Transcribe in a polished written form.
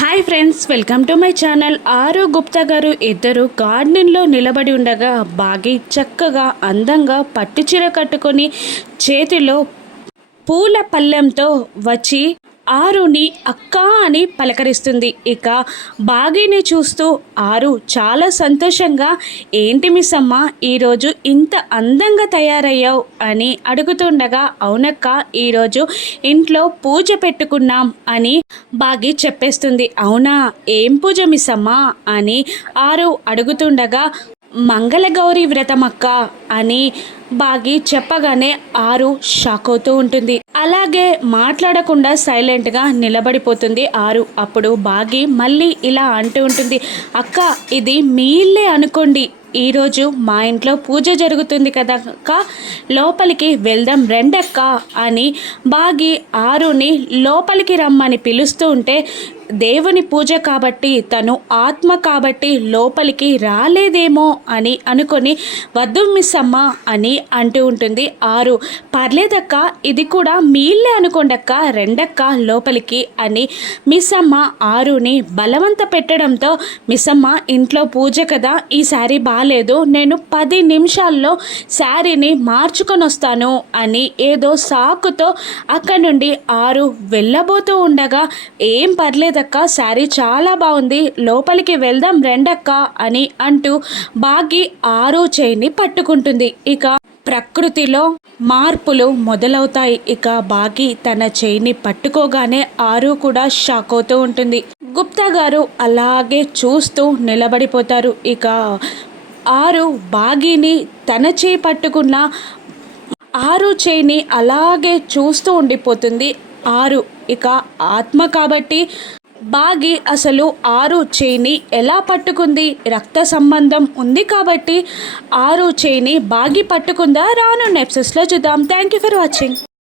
Hi friends, welcome to my channel. ఆరు గుప్తా గారు ఇద్దరు గార్డెన్లో నిలబడి ఉండగా బాగి చక్కగా అందంగా పట్టుచీర కట్టుకొని చేతిలో పూల పళ్ళెంతో వచ్చి ఆరుని అక్క అని పలకరిస్తుంది. ఇక బాగీని చూస్తూ ఆరు చాలా సంతోషంగా, ఏంటి మిస్ అమ్మ ఈరోజు ఇంత అందంగా తయారయ్యావు అని అడుగుతుండగా, అవునక్క ఈరోజు ఇంట్లో పూజ పెట్టుకున్నాం అని బాగి చెప్పేస్తుంది. అవునా, ఏం పూజ మిస్ అమ్మ అని ఆరు అడుగుతుండగా, మంగళగౌరి వ్రతమక్క అని బాగి చెప్పగానే ఆరు షాక్ అవుతూ ఉంటుంది. అలాగే మాట్లాడకుండా సైలెంట్గా నిలబడిపోతుంది ఆరు. అప్పుడు బాగి మళ్ళీ ఇలా అంటూ ఉంటుంది, అక్క ఇది మీ ఇల్లే అనుకోండి, ఈరోజు మా ఇంట్లో పూజ జరుగుతుంది కదా అక్క, లోపలికి వెళ్దాం రెండక్క అని బాగి ఆరుని లోపలికి రమ్మని పిలుస్తూ ఉంటే, దేవుని పూజ కాబట్టి తను ఆత్మ కాబట్టి లోపలికి రాలేదేమో అని అనుకొని, వద్దు మిస్ అమ్మ అని అంటూ ఉంటుంది ఆరు. పర్లేదక్క, ఇది కూడా మీ ఇల్లే అనుకోండక్క, రెండక్క లోపలికి అని మిస్ అమ్మ ఆరుని బలవంత పెట్టడంతో, మిస్ అమ్మ ఇంట్లో పూజ కదా, ఈ శారీ బాగాలేదు, నేను 10 నిమిషాల్లో శారీని మార్చుకొని వస్తాను అని ఏదో సాకుతో అక్కడి నుండి ఆరు వెళ్ళబోతూ ఉండగా, ఏం పర్లేదక్క, శారీ చాలా బాగుంది, లోపలికి వెళ్దాం రెండక్క అని అంటూ బాగి ఆరు చేయిని పట్టుకుంటుంది. ఇక ప్రకృతిలో మార్పులు మొదలవుతాయి. ఇక బాగి తన చేయిని పట్టుకోగానే ఆరు కూడా షాక్ అవుతూ ఉంటుంది. గుప్తా గారు అలాగే చూస్తూ నిలబడిపోతారు. ఇక ఆరు బాగిని తన చేయి పట్టుకున్న ఆరు చేయిని అలాగే చూస్తూ ఉండిపోతుంది ఆరు. ఇక ఆత్మ కాబట్టి బాగి అసలు ఆరు చేయిని ఎలా పట్టుకుంది, రక్త సంబంధం ఉంది కాబట్టి ఆరు చేయిని బాగి పట్టుకుందా, రానున్న ఎపిసోడ్స్లో చూద్దాం. Thank you for watching.